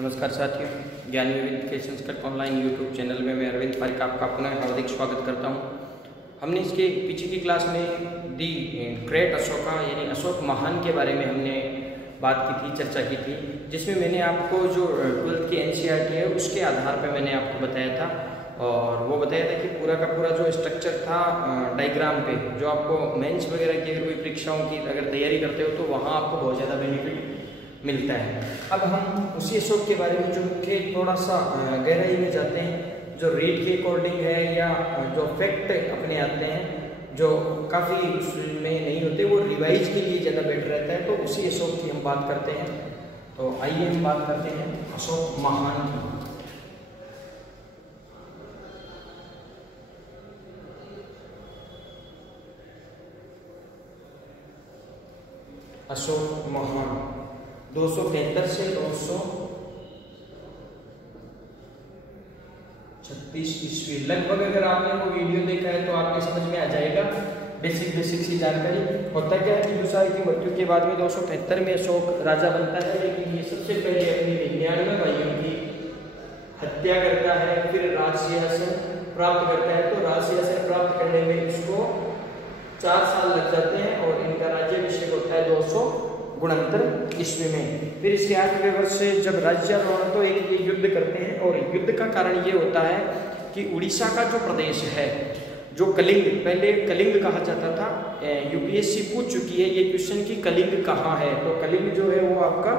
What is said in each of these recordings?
नमस्कार साथियों, ज्ञान विविध के संस्कृत ऑनलाइन यूट्यूब चैनल में मैं अरविंद पारिक आपका पुनः हार्दिक स्वागत करता हूं। हमने इसके पीछे की क्लास में दी ग्रेट अशोका यानी अशोक महान के बारे में हमने बात की थी, चर्चा की थी, जिसमें मैंने आपको जो 12th की NCERT है उसके आधार पर मैंने आपको बताया था। और वो बताया था कि पूरा का पूरा जो स्ट्रक्चर था डायग्राम पे, जो आपको मेंस वगैरह की अगर कोई परीक्षाओं की अगर तैयारी करते हो तो वहाँ आपको बहुत ज़्यादा बेनिफिट मिलता है। अब हम उसी अशोक के बारे में जो मुख्य थोड़ा सा गहराई में जाते हैं, जो रीड के अकॉर्डिंग है या जो फैक्ट अपने आते हैं जो काफ़ी उसमें नहीं होते, वो रिवाइज के लिए ज़्यादा बेटर रहता है, तो उसी अशोक की हम बात करते हैं। तो आइए हम बात करते हैं अशोक महान की। अशोक महान 273 से 236 ईस्वी लगभग। अगर आपने वो वीडियो देखा है तो आपके समझ में आ जाएगा बेसिक सी जानकारी। होता क्या है कि दूसरा की मृत्यु के बाद में 273 में अशोक राजा बनता है, लेकिन ये सबसे पहले अपनी 99 भाइयों की हत्या करता है, फिर राज सिंहासन प्राप्त करता है। तो राज सिंहासन प्राप्त करने में इसको 4 साल लग जाते हैं और इनका राज्याभिषेक होता है 269 ईस्वी में। फिर इसके 8वें वर्ष से जब राज्यारोहण तो एक ये युद्ध करते हैं, और युद्ध का कारण ये होता है कि उड़ीसा का जो प्रदेश है, जो कलिंग, पहले कलिंग कहा जाता था, UPSC पूछ चुकी है ये क्वेश्चन कि कलिंग कहाँ है, तो कलिंग जो है वो आपका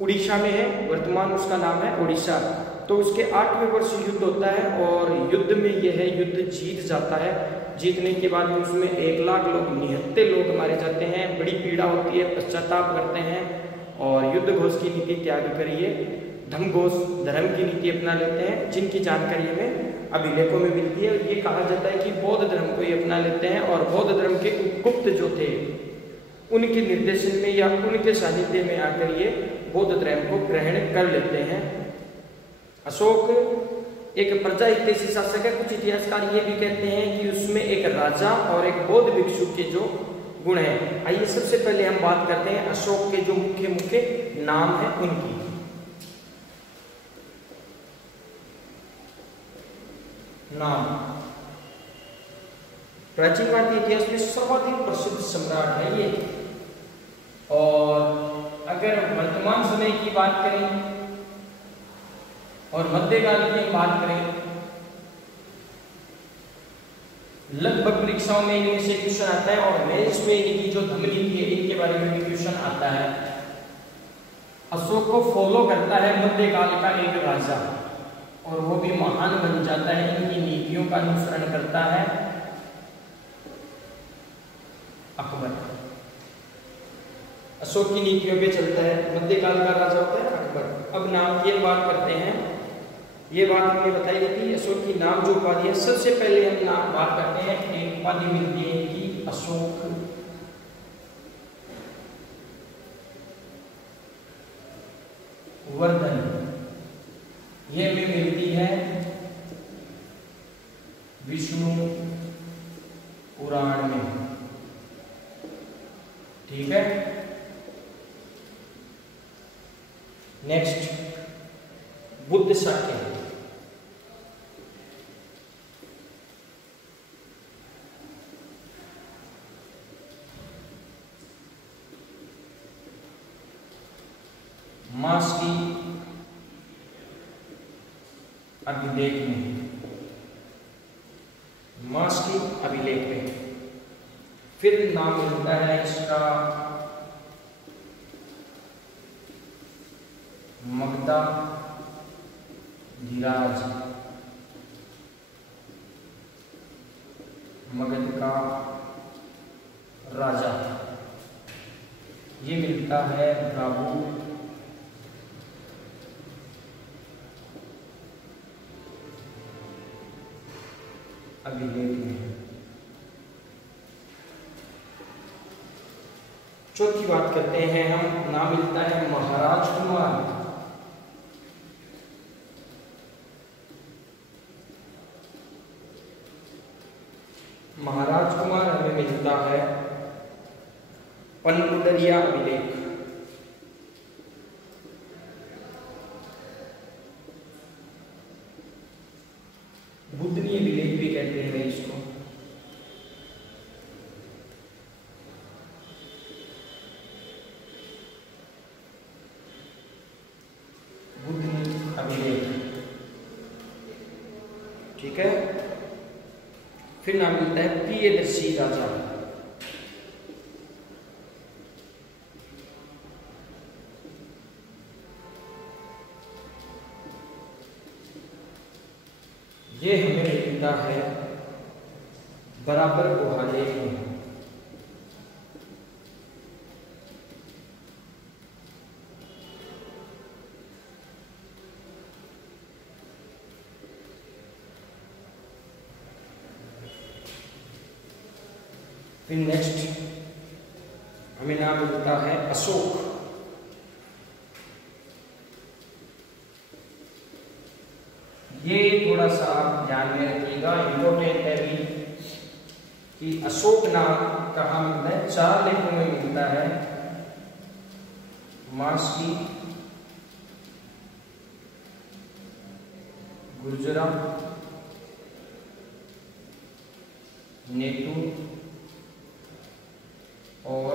उड़ीसा में है, वर्तमान उसका नाम है उड़ीसा। तो उसके 8वें वर्ष युद्ध होता है और युद्ध में यह है युद्ध जीत जाता है। जीतने के बाद में उसमें 1 लाख लोग, निहत्ते लोग मारे जाते हैं, बड़ी पीड़ा होती है, पश्चाताप करते हैं और युद्ध घोष की नीति त्याग करिए धर्म घोष, धर्म की नीति अपना लेते हैं, जिनकी जानकारी हमें अभिलेखों में मिलती है। ये कहा जाता है कि बौद्ध धर्म को ये अपना लेते हैं और बौद्ध धर्म के उपगुप्त जो थे उनके निर्देशन में या उनके सानिध्य में आकर ये बौद्ध धर्म को ग्रहण कर लेते हैं। अशोक एक प्रजा हितैषी शासक है। कुछ इतिहासकार ये भी कहते हैं कि उसमें एक राजा और एक बौद्ध भिक्षु के जो गुण हैं। आइए सबसे पहले हम बात करते हैं अशोक के जो मुख्य नाम है उनकी। नाम प्राचीन भारतीय इतिहास में सर्वाधिक प्रसिद्ध सम्राट है ये। और अगर वर्तमान समय की बात करें और मध्यकाल की बात करें, लगभग परीक्षाओं में इनमें से क्वेश्चन आता है और मेंस में इनकी जो धर्मनीति है इनके बारे में भी क्वेश्चन आता है। अशोक को फॉलो करता है मध्यकाल का एक राजा और वो भी महान बन जाता है, इनकी नीतियों का अनुसरण करता है अकबर। अशोक की नीतियों पे चलता है, मध्यकाल का राजा होता है अकबर। अब नाम की बात करते हैं, ये बात हमें बताई जाती है अशोक की नाम जो उपाधि है। सबसे पहले हम नाम बात करते हैं, एक उपाधि मिलती है कि अशोक वर्धन। ये हमें मिलती है विष्णु पुराण में, ठीक है। नेक्स्ट बुद्ध शाक्य। मास की अभिलेख में, मास की अभिलेख में। फिर नाम मिलता है इसका मगधा धीराज, मगध का राजा। ये मिलता है राबू अभिलेख में। चौथी बात करते हैं हम, नाम मिलता है महाराज कुमार। महाराज कुमार हमें मिलता है पनगुडरिया अभिलेख। ठीक है। फिर नाम मिलता है प्रियदर्शी राजा। ये हमें मिलता है बराबर गुहाले में। फिर नेक्स्ट हमें नाम मिलता है अशोक। ये थोड़ा सा आप ध्यान में रखिएगा, इंपॉर्टेंट है भी कि अशोक नाम कहाँ मिलता है, 4 लेखों में मिलता है। मास्की, गुर्जरा, नेतू और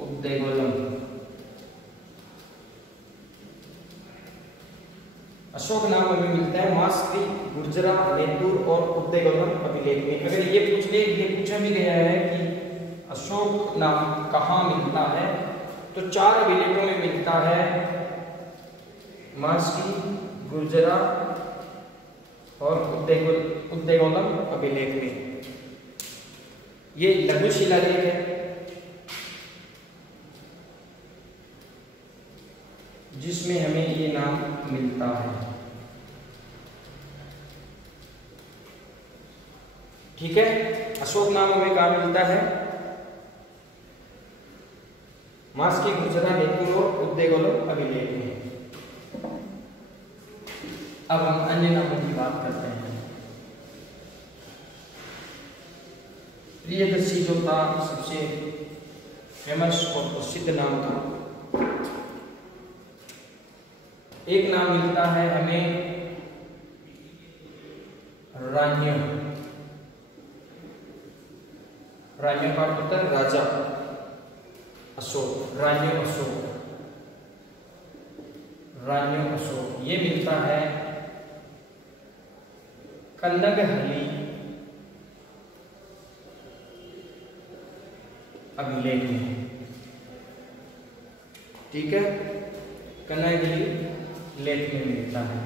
उद्देगोलम। अशोक नाम हमें मिलता है मास्की, गुर्जरा, नेतूर और उद्देगोलम अभिलेख में। अगर ये पूछा भी गया है कि अशोक नाम कहाँ मिलता है, तो 4 अभिलेखों में मिलता है, मास्की, गुर्जरा और उद्देगोलम अभिलेख में। ये लघु शिलालेख है जिसमें हमें ये नाम मिलता है। ठीक है, अशोक नाम हमें कहाँ मिलता है, मास्की, गुर्जरा, नेतूर और उद्देगोलम अभिलेख में। अब हम अन्य नामों की बात करते हैं। प्रियदर्शी जो था सबसे फेमस और प्रसिद्ध नाम था। एक नाम मिलता है हमें राज्य। राज्य का होता है राजा अशोक, राज्य अशोक, राज्य अशोक। ये मिलता है कन्नगहल्ली अभिलेख में। ठीक है, कन्नगहल्ली लेख में मिलता है।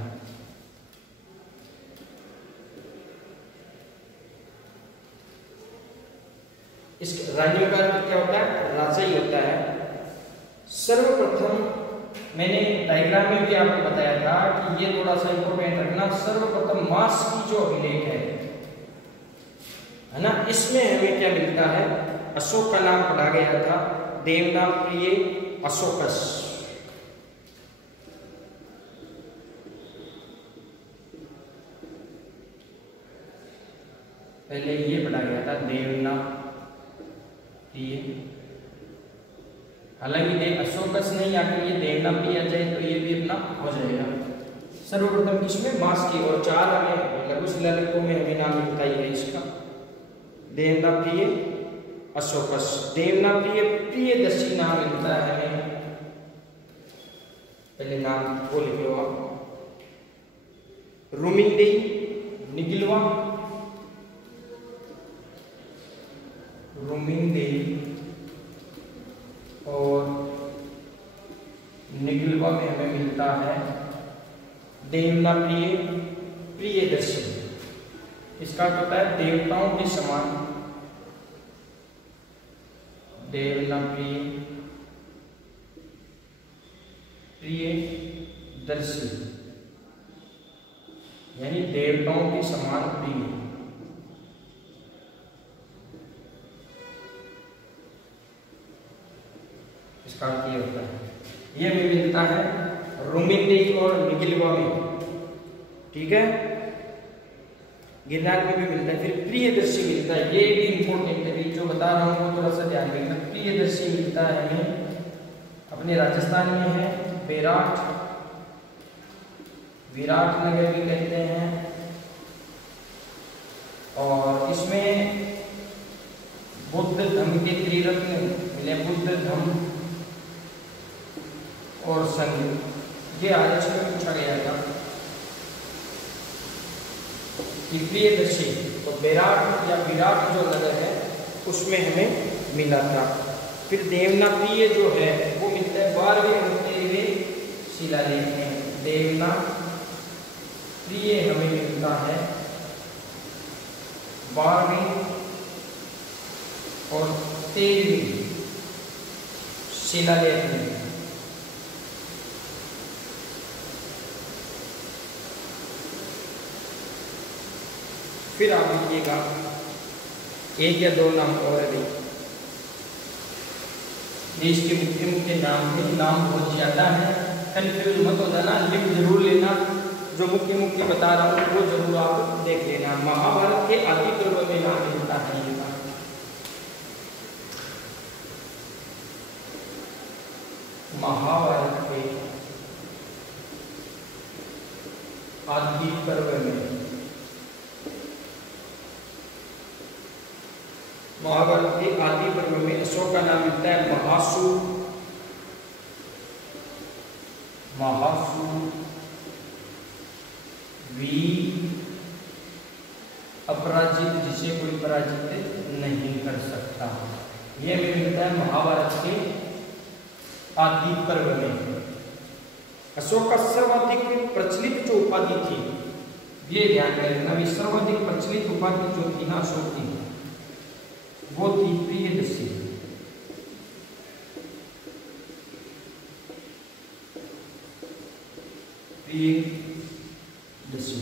इस राज्य का अर्थ क्या होता है, राजा ही होता है। सर्वप्रथम मैंने डायग्राम में भी आपको बताया था कि ये थोड़ा सा इंपॉर्टेंट रखना, सर्वप्रथम मास की जो अभिलेख है ना, इसमें हमें क्या मिलता है, अशोक का नाम पढ़ा गया था, देवनाम प्रिय अशोकस। पहले ये पढ़ा गया था देवनाम प्रिय, हालांकि अशोकस नहीं, आकर ये देवनाम प्रिय आ जाए तो ये भी अपना हो जाएगा। सर्वप्रथम किसमें, मास की, और 4 हमें लघु शिलालेखों में हमें नाम मिलता ही है इसका, देवनाम प्रिय अशोकस। देवनाम प्रिय प्रियदर्शी नाम मिलता है हमें, पहले नाम को लिख लो आप, रुमिंदे निगिलवा, रुमिंदे और निगिलवा में हमें मिलता है देवनाम प्रिय प्रियदर्शी। इसका अर्थ होता है देवताओं के समान, देवनाम प्रिय प्रियदर्शी यानी देवताओं के समान प्रिय। इसका अर्थ ये होता है, ये भी मिलता है रुमिंदे और निगिलवा में। ठीक है, गिरनार में भी मिलता है। फिर प्रियदर्शी मिलता है, ये भी इंपॉर्टेंट है, जो बता रहा हूँ वो थोड़ा सा ध्यान रखना। प्रियदर्शी मिलता है हमें अपने राजस्थान में है, बेराट, विराटनगर भी कहते हैं, और इसमें बुद्ध धम्म के त्रिरत्न मिले, बुद्ध धम्म और संघ। ये आरक्षण में पूछा गया था। कि प्रियदर्शी, तो विराट या विराट जो नगर है उसमें हमें मिला था। फिर देवनाप्रिय जो है वो मिलता है 12वें और 13वें शिलालेख में। देवनाप्रिय हमें मिलता है 12वीं और 13वीं शिलालेख में। फिर आप लिखिएगा एक या दो नाम और है। देश के मुख्य मुख्य नाम है, नाम बहुत ज्यादा है, कंफ्यूज मत हो जाना, लिख जरूर लेना। जो मुख्य मुख्य बता रहा हूँ वो जरूर आप देख लेना। महाभारत के आदि पर्व में नाम मिलता है ये बात। महाभारत के आदि पर्व में, महाभारत के आदि पर्व में अशोक का नाम मिलता है महासु। महासु वीर अपराजित, जिसे कोई पराजित नहीं कर सकता, यह हमें मिलता है महाभारत के आदि पर्व में। अशोक का सर्वाधिक प्रचलित जो उपाधि थी, ये ध्यान रखना, सर्वाधिक प्रचलित उपाधि जो थी ना अशोक की, वो थी प्रियदर्शी। प्रियदर्शी,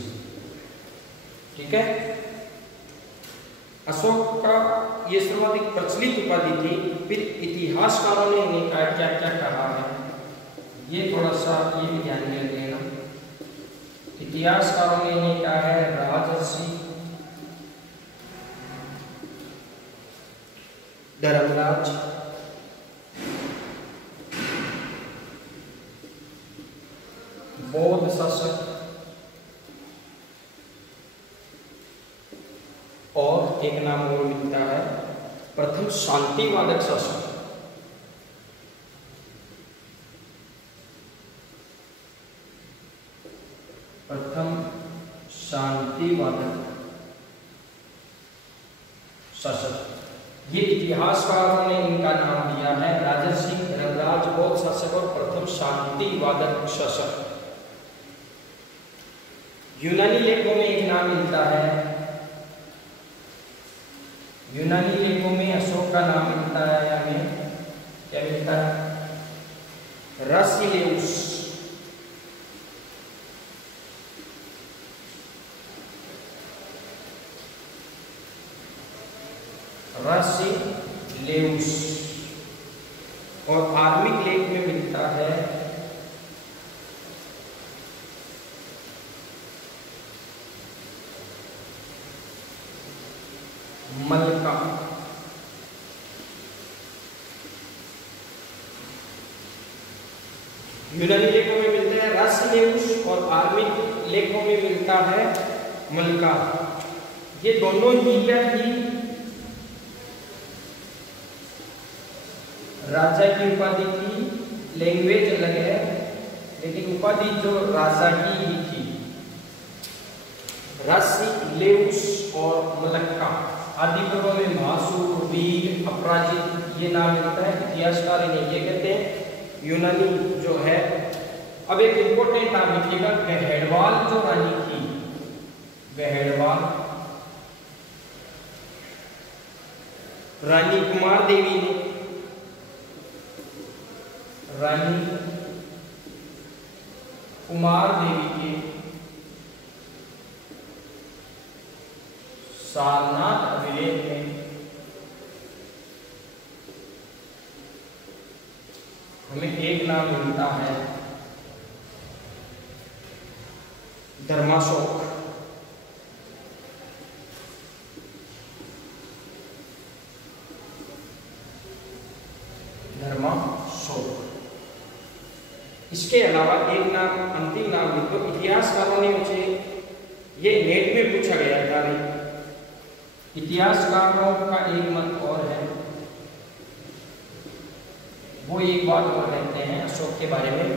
ठीक है। अशोक का ये सर्वाधिक प्रचलित उपाधि थी। फिर इतिहासकारों ने इनका क्या क्या कहा है, ये थोड़ा सा ये भी ध्यान में लेना। इतिहासकारों ने इन्हें कहा है राजर्षि, धर्मराज, बौद्ध शासक और एक नाम और मिलता है प्रथम शांतिवादक शासक। प्रथम शांतिवादक शासक, ये इतिहासकारों ने इनका नाम दिया है राजर्षि, धर्मराज, बौद्ध शासक और प्रथम शांतिवादक शासक। यूनानी लेखों में एक नाम मिलता है, यूनानी लेखों में अशोक का नाम मिलता है हमें, क्या मिलता है, रसिलेउस। रसिलेउस। और आर्मिक लेख में मिलता है मलका। यूनानी लेखों में मिलता है रसिलेउस और आर्मिक लेखों में मिलता है मलका। ये दोनों ही क्या थी, राजा की उपाधि थी। लैंग्वेज अलग है लेकिन उपाधि जो राजा की ही थी। रसिलेउस और मलक्का। आदि पर्व में महासु, वीर, अपराजित ये नाम मिलता है। इतिहासकार इन्हें ये कहते हैं। यूनानी जो है, अब एक इंपॉर्टेंट नाम लिखिएगा, बेहड़वाल जो रानी थी, बेहड़वाल रानी कुमार देवी ने, रानी कुमार देवी के सारनाथ अभिलेख में हमें एक नाम मिलता है धर्माशोक। धर्माशोक। इसके अलावा एक नाम, अंतिम नाम लिख दो। इतिहासकारों ने मुझे ये नेट में पूछा गया था, इतिहासकारों का एक मत और है, वो एक बात और कहते हैं अशोक के बारे में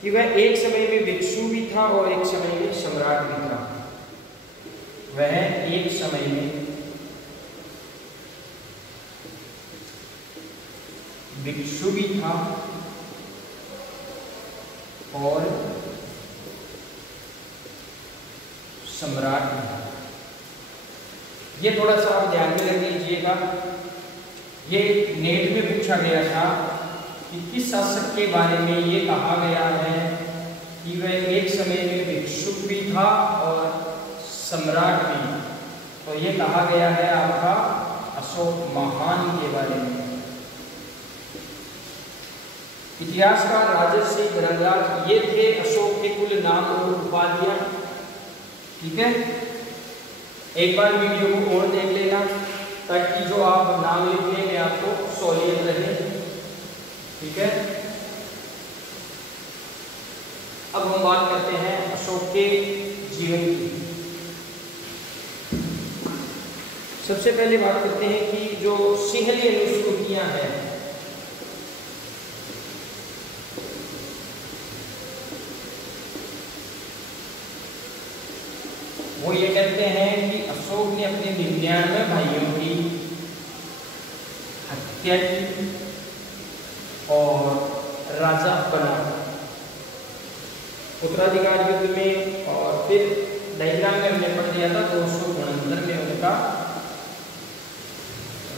कि वह एक समय में भिक्षु भी था और एक समय में सम्राट भी था। वह एक समय में भिक्षु भी था और सम्राट भी था। ये थोड़ा सा आप ध्यान में रख लीजिएगा। ये नेट में पूछा गया था कि किस शासक के बारे में ये कहा गया है कि वह एक समय में भिक्षुक भी था और सम्राट भी। तो ये कहा गया है आपका अशोक महान के बारे में। इतिहासकार राजर्षि धर्मराज ये थे अशोक के कुल नाम और उपाधियां। ठीक है, एक बार वीडियो को और देख लेना ताकि जो आप नाम लिखने में आपको सहूलियत रहे। ठीक है, अब हम बात करते हैं अशोक के जीवन की। सबसे पहले बात करते हैं कि जो सिंहली अनुसूचियां हैं, वो ये कहते हैं कि अशोक ने अपने 99 भाइयों की हत्या की और राजा बना। उत्तराधिकार युद्ध में और फिर डायग्राम में हमने पढ़ दिया था 269 में उनका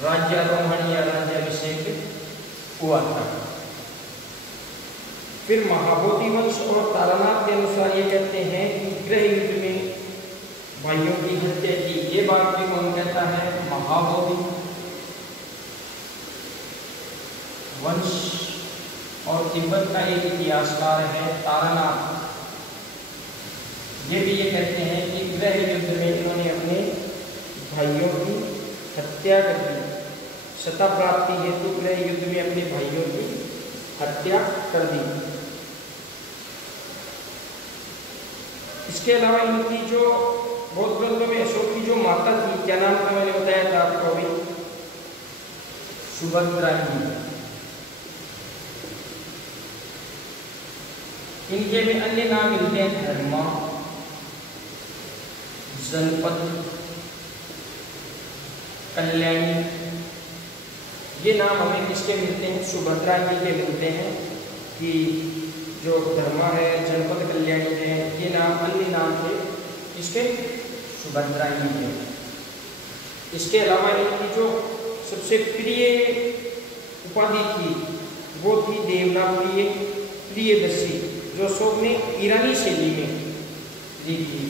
राज्यारोहण या राज्याभिषेक हुआ था। फिर महाबोधि वंश और तारानाथ के अनुसार ये कहते हैं कि गृह युद्ध में भाइयों की हत्या की। ये बात भी कौन कहता है? महाबोधि वंश और तिब्बत का एक इतिहासकार है तारानाथ। ये भी ये कहते हैं कि गृह युद्ध में इन्होंने अपने भाइयों की हत्या कर दी। सत्ता प्राप्ति हेतु गृह युद्ध में अपने भाइयों की हत्या कर दी। इसके अलावा इनकी जो बौद्ध ग्रंथों में अशोक की जो माता थी, क्या नाम था मैंने बताया था आपको अभी? सुभद्रा जी। इनके भी अन्य नाम मिलते हैं, धर्मा, जनपद, कल्याणी। ये नाम हमें किसके मिलते हैं? सुभद्रा जी के मिलते हैं। कि जो धर्मा है, जनपद कल्याणी है, ये नाम अन्य नाम थे इसके सुभद्रा जी है। इसके अलावा इनकी जो सबसे प्रिय उपाधि थी वो थी देवना प्रिय प्रियदर्शी, जो अशोक ने ईरानी शैली में ली थी।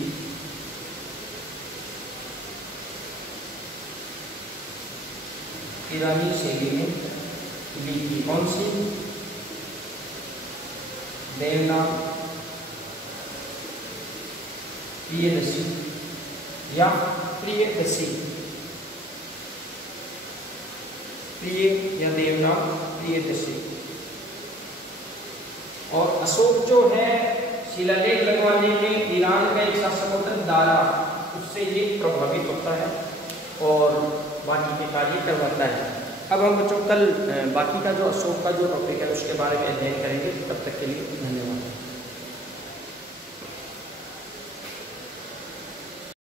ईरानी शैली में ली थी। कौन सी? देवना प्रियदर्शी या प्रियदर्शी, प्रिय या देवना प्रियदर्शी। और अशोक जो है शिलालेख लगवाने में ईरान का एक शासक होता है दारा, उससे ये प्रभावित होता है और बाकी के कार्य करवाता है। अब हम बच्चों कल बाकी का जो अशोक का जो टॉपिक है उसके बारे में अध्ययन